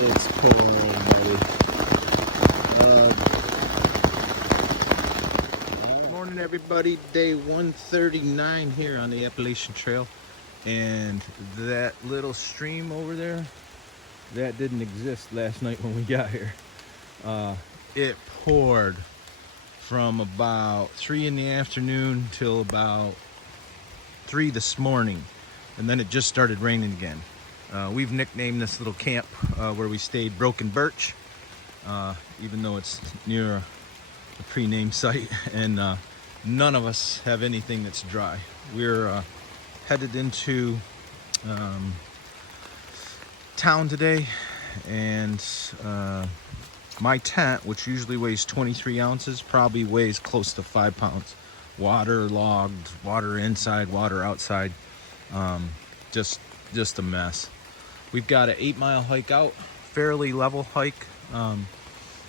It's pouring, buddy. Good morning, everybody. Day 139 here on the Appalachian Trail. And that little stream over there, that didn't exist last night when we got here. It poured from about 3 in the afternoon till about 3 this morning, and then it just started raining again. We've nicknamed this little camp where we stayed Broken Birch, even though it's near a pre-named site, and none of us have anything that's dry. We're headed into town today, and my tent, which usually weighs 23 ounces, probably weighs close to 5 pounds. Water logged, water inside, water outside, just a mess. We've got an 8-mile hike out, fairly level hike,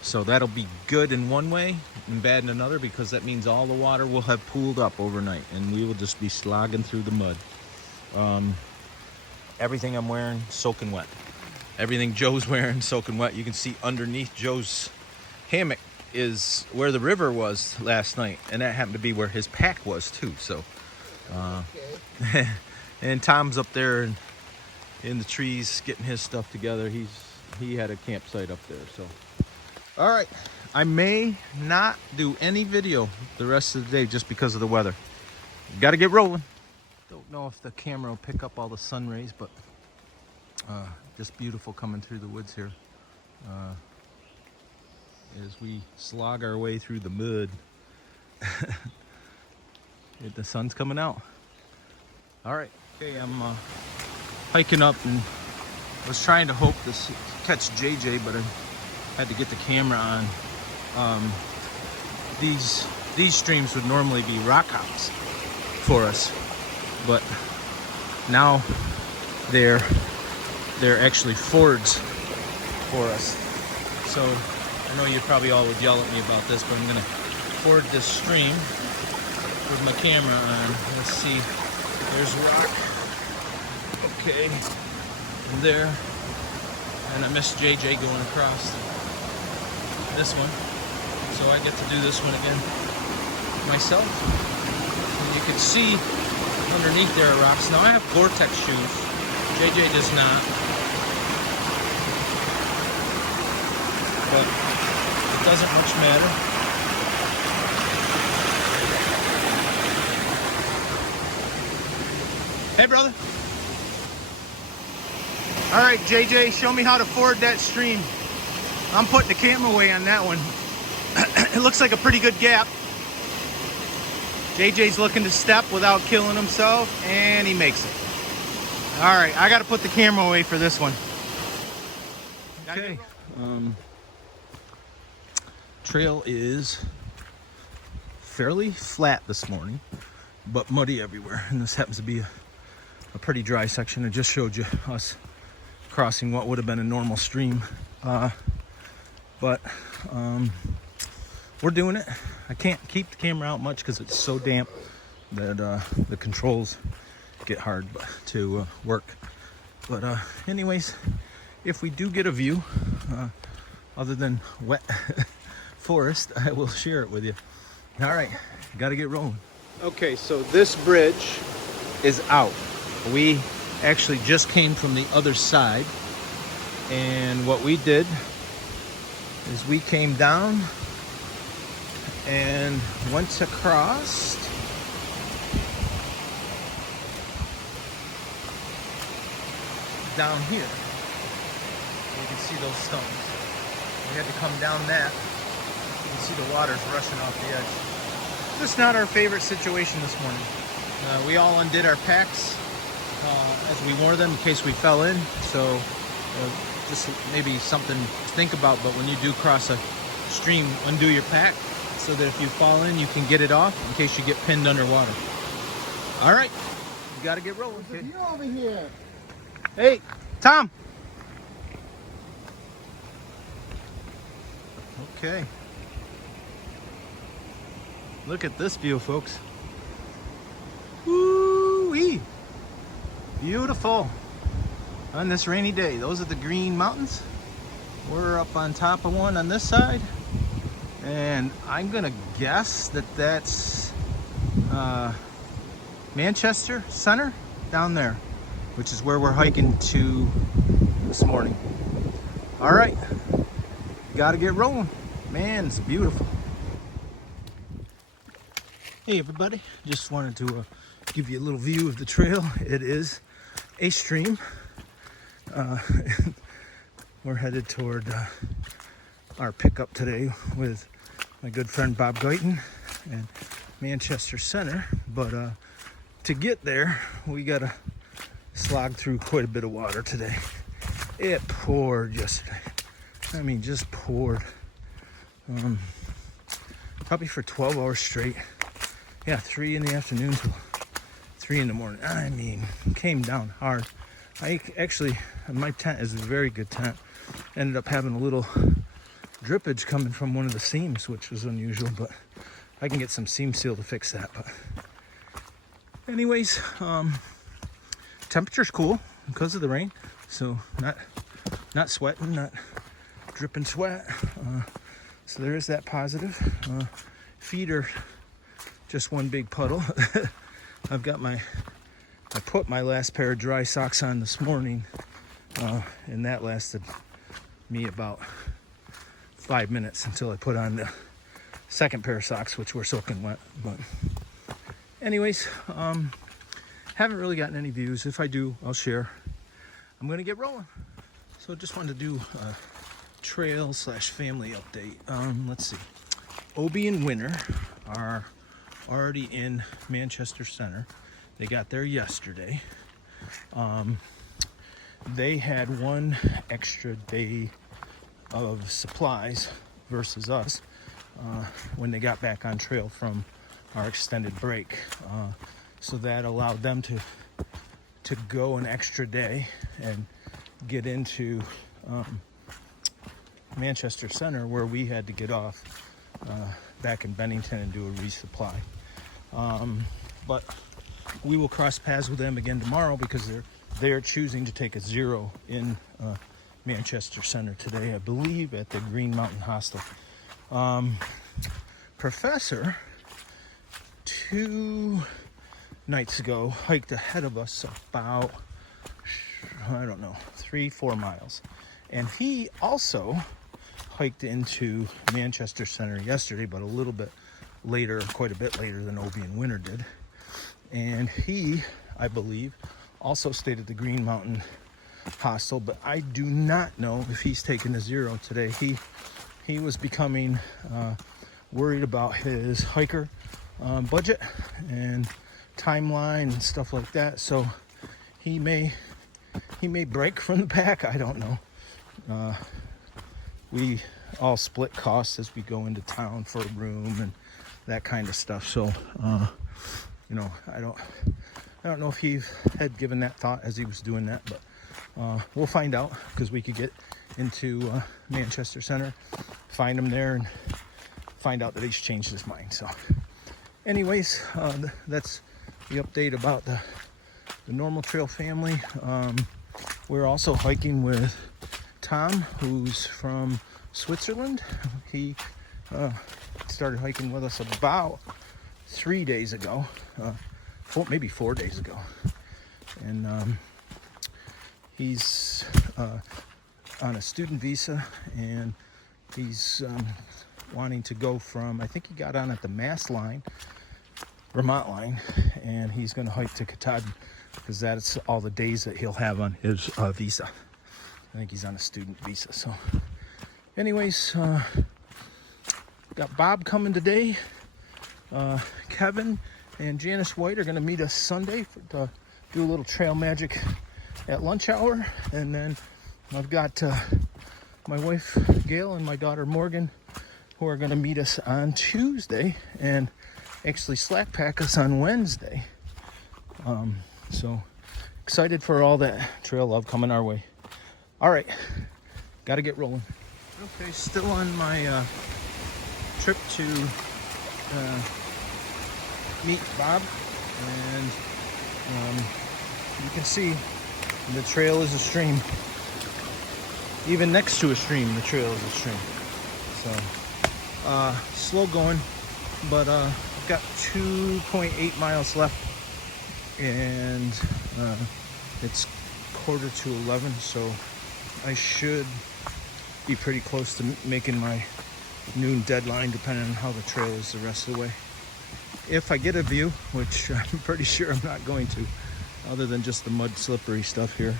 so that'll be good in one way and bad in another, because that means all the water will have pooled up overnight and we will just be slogging through the mud. Everything I'm wearing soaking wet. Everything Joe's wearing soaking wet. You can see underneath Joe's hammock is where the river was last night, and that happened to be where his pack was too. So and Tom's up there in the trees getting his stuff together. He had a campsite up there. So all right, I may not do any video the rest of the day just because of the weather. Got to get rolling. Don't know if the camera will pick up all the sun rays, but just beautiful coming through the woods here as we slog our way through the mud. The sun's coming out. All right, okay, I'm hiking up, and was trying to hope to catch JJ, but I had to get the camera on. These streams would normally be rock hops for us, but now they're actually fords for us. So I know you probably all would yell at me about this, but I'm gonna ford this stream with my camera on. Let's see, there's rock, okay, and there, and I missed JJ going across this one, so I get to do this one again myself. And you can see underneath there are rocks. Now I have Gore-Tex shoes, JJ does not, but it doesn't much matter. Hey, brother. All right, JJ, show me how to ford that stream. I'm putting the camera away on that one. It looks like a pretty good gap. JJ's looking to step without killing himself, and he makes it. All right, I got to put the camera away for this one. Okay. Trail is fairly flat this morning, but muddy everywhere, and this happens to be a pretty dry section. I just showed you us crossing what would have been a normal stream, but we're doing it. I can't keep the camera out much because it's so damp that the controls get hard to work. But anyways, if we do get a view other than wet forest, I will share it with you. All right, gotta get rolling. Okay, so this bridge is out. We actually just came from the other side, and what we did is we came down and went across down here. You can see those stones. We had to come down that. You can see the water's rushing off the edge. This is not our favorite situation this morning. We all undid our packs as we wore them in case we fell in. So just maybe something to think about, but when you do cross a stream, undo your pack so that if you fall in, you can get it off in case you get pinned underwater. All right, you got to get rolling. There's a view over here. Hey, Tom. Okay. Look at this view, folks. Woo-wee. Beautiful. on this rainy day. Those are the Green Mountains. We're up on top of one on this side, and I'm gonna guess that that's Manchester Center down there, which is where we're hiking to this morning. All right, gotta get rolling. Man, it's beautiful. Hey everybody, just wanted to give you a little view of the trail. It is a stream. We're headed toward our pickup today with my good friend Bob Guyton and Manchester Center. But to get there, we gotta slog through quite a bit of water today. It poured yesterday. I mean, just poured. Probably for 12 hours straight. Yeah, 3 in the afternoon till 3 in the morning. I mean, came down hard. I actually, my tent is a very good tent. Ended up having a little drippage coming from one of the seams, which was unusual, but I can get some seam seal to fix that. But anyways, temperature's cool because of the rain, so not sweating, not dripping sweat. So there is that positive. Feet are just one big puddle. I put my last pair of dry socks on this morning, and that lasted me about 5 minutes until I put on the second pair of socks, which were soaking wet. But anyways, haven't really gotten any views. If I do, I'll share. I'm gonna get rolling. So just wanted to do a trail / family update. Let's see. Obie and Winter are already in Manchester Center. They got there yesterday. They had one extra day of supplies versus us when they got back on trail from our extended break. So that allowed them to go an extra day and get into Manchester Center, where we had to get off back in Bennington and do a resupply. But we will cross paths with them again tomorrow because they're choosing to take a zero in Manchester Center today, I believe at the Green Mountain Hostel. Professor 2 nights ago hiked ahead of us about, I don't know, 3-4 miles, and he also hiked into Manchester Center yesterday, but a little bit later, quite a bit later than Obie and Winter did. And he, I believe, also stayed at the Green Mountain Hostel, but I do not know if he's taken a zero today. He was becoming worried about his hiker budget and timeline and stuff like that. So he may break from the pack. I don't know. We all split costs as we go into town for a room and that kind of stuff. So you know, I don't know if he had given that thought as he was doing that, but we'll find out, because we could get into Manchester Center, find him there, and find out that he's changed his mind. So anyways, that's the update about the Normal Trail family. We're also hiking with Tom, who's from Switzerland. He started hiking with us about 3 days ago, maybe 4 days ago, and he's on a student visa, and he's wanting to go from, I think he got on at the Vermont line, and he's going to hike to Katahdin, because that's all the days that he'll have on his visa. I think he's on a student visa. So anyways, got Bob coming today. Kevin and Janice White are going to meet us Sunday to do a little trail magic at lunch hour. And then I've got my wife Gail and my daughter Morgan, who are going to meet us on Tuesday and actually slack pack us on Wednesday. So excited for all that trail love coming our way. All right, got to get rolling. Okay, still on my trip to meet Bob, and you can see And the trail is a stream. Even next to a stream, the trail is a stream. So, slow going, but I've got 2.8 miles left, and it's 10:45, so I should be pretty close to making my noon deadline, depending on how the trail is the rest of the way. If I get a view, which I'm pretty sure I'm not going to, other than just the mud slippery stuff here,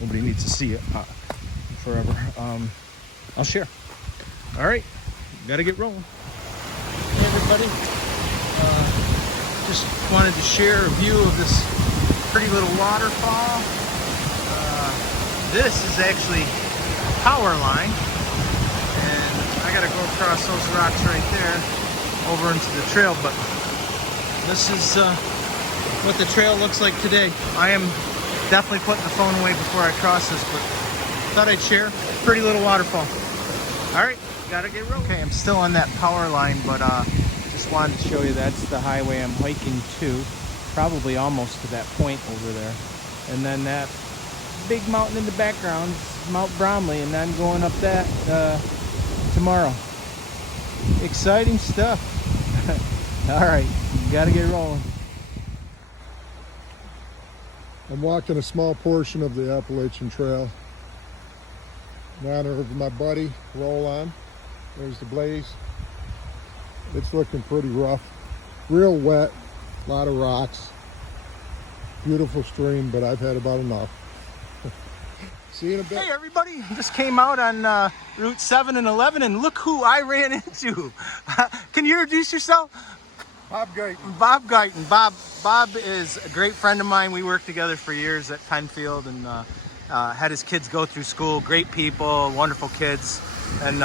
nobody needs to see it forever. I'll share. All right, gotta get rolling. Hey everybody, just wanted to share a view of this pretty little waterfall. This is actually a power line, and I gotta go across those rocks right there over into the trail, but this is what the trail looks like today. I am definitely putting the phone away before I cross this, but thought I'd share. Pretty little waterfall. All right, gotta get rolling. Okay, I'm still on that power line, but just wanted to show you that's the highway I'm hiking to. Probably almost to that point over there. And then that big mountain in the background is Mount Bromley, and then going up that tomorrow. Exciting stuff. All right, gotta get rolling. I'm walking a small portion of the Appalachian Trail in honor of my buddy, Roll On. There's the blaze. It's looking pretty rough. Real wet, a lot of rocks. Beautiful stream, but I've had about enough. See you in a bit. Hey everybody, just came out on Route 7 and 11, and look who I ran into. Can you introduce yourself? Bob Guyton. Bob Guyton. Bob is a great friend of mine. We worked together for years at Penfield, and had his kids go through school. Great people, wonderful kids. And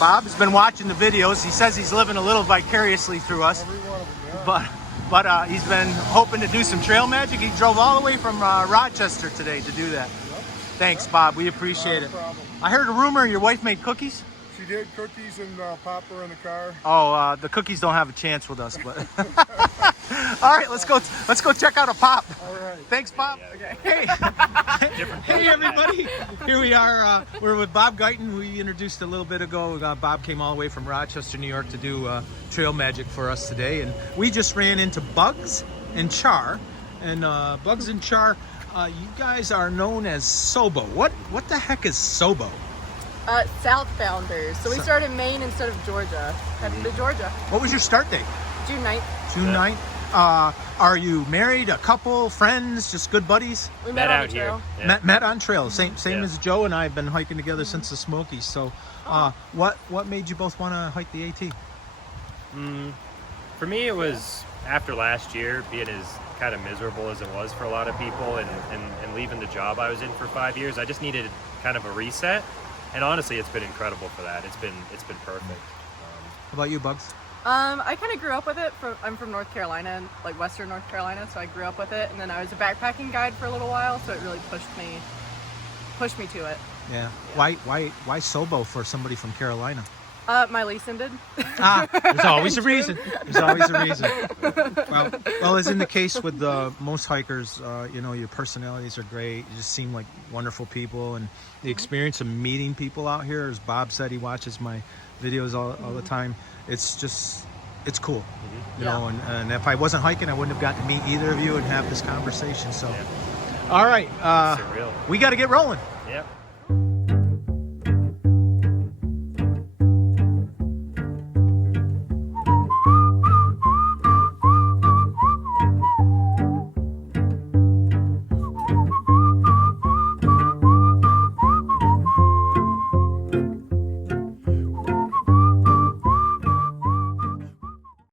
Bob's been watching the videos. He says he's living a little vicariously through us. Every one of them, yeah. But he's been hoping to do some trail magic. He drove all the way from Rochester today to do that. Yep. Thanks, Bob. We appreciate it. Problem. I heard a rumor your wife made cookies. She did cookies and popper in the car. Oh, the cookies don't have a chance with us, but all right, let's go check out a pop. All right. Thanks, Bob. Okay. Hey, hey everybody. Here we are. We're with Bob Guyton. We introduced a little bit ago. Bob came all the way from Rochester, New York, to do trail magic for us today, and we just ran into Bugs and Char. And Bugs and Char, you guys are known as Sobo. What the heck is Sobo? Southbounders. So we started in Maine instead of Georgia. Heading to Georgia. What was your start date? June 9th. June 9th. Are you married, a couple, friends, just good buddies? We met on out the here. trail. Yeah. Met on trail. Same Yeah. as Joe and I have been hiking together since the Smokies. So what made you both want to hike the AT? For me, it was after last year being as kind of miserable as it was for a lot of people, and leaving the job I was in for 5 years. I just needed kind of a reset, and honestly, it's been incredible for that. It's been perfect. How about you, Bugs? I kind of grew up with it. I'm from North Carolina, like Western North Carolina, so I grew up with it. And then I was a backpacking guide for a little while, so it really pushed me to it. Yeah. Why Sobo for somebody from Carolina? My lease ended. There's always a reason. There's always a reason. Well, as in the case with most hikers, your personalities are great. You just seem like wonderful people, and the experience of meeting people out here, as Bob said, he watches my videos all the time. It's cool, you know. And if I wasn't hiking, I wouldn't have gotten to meet either of you and have this conversation. So, all right, Surreal. we got to get rolling. Yep.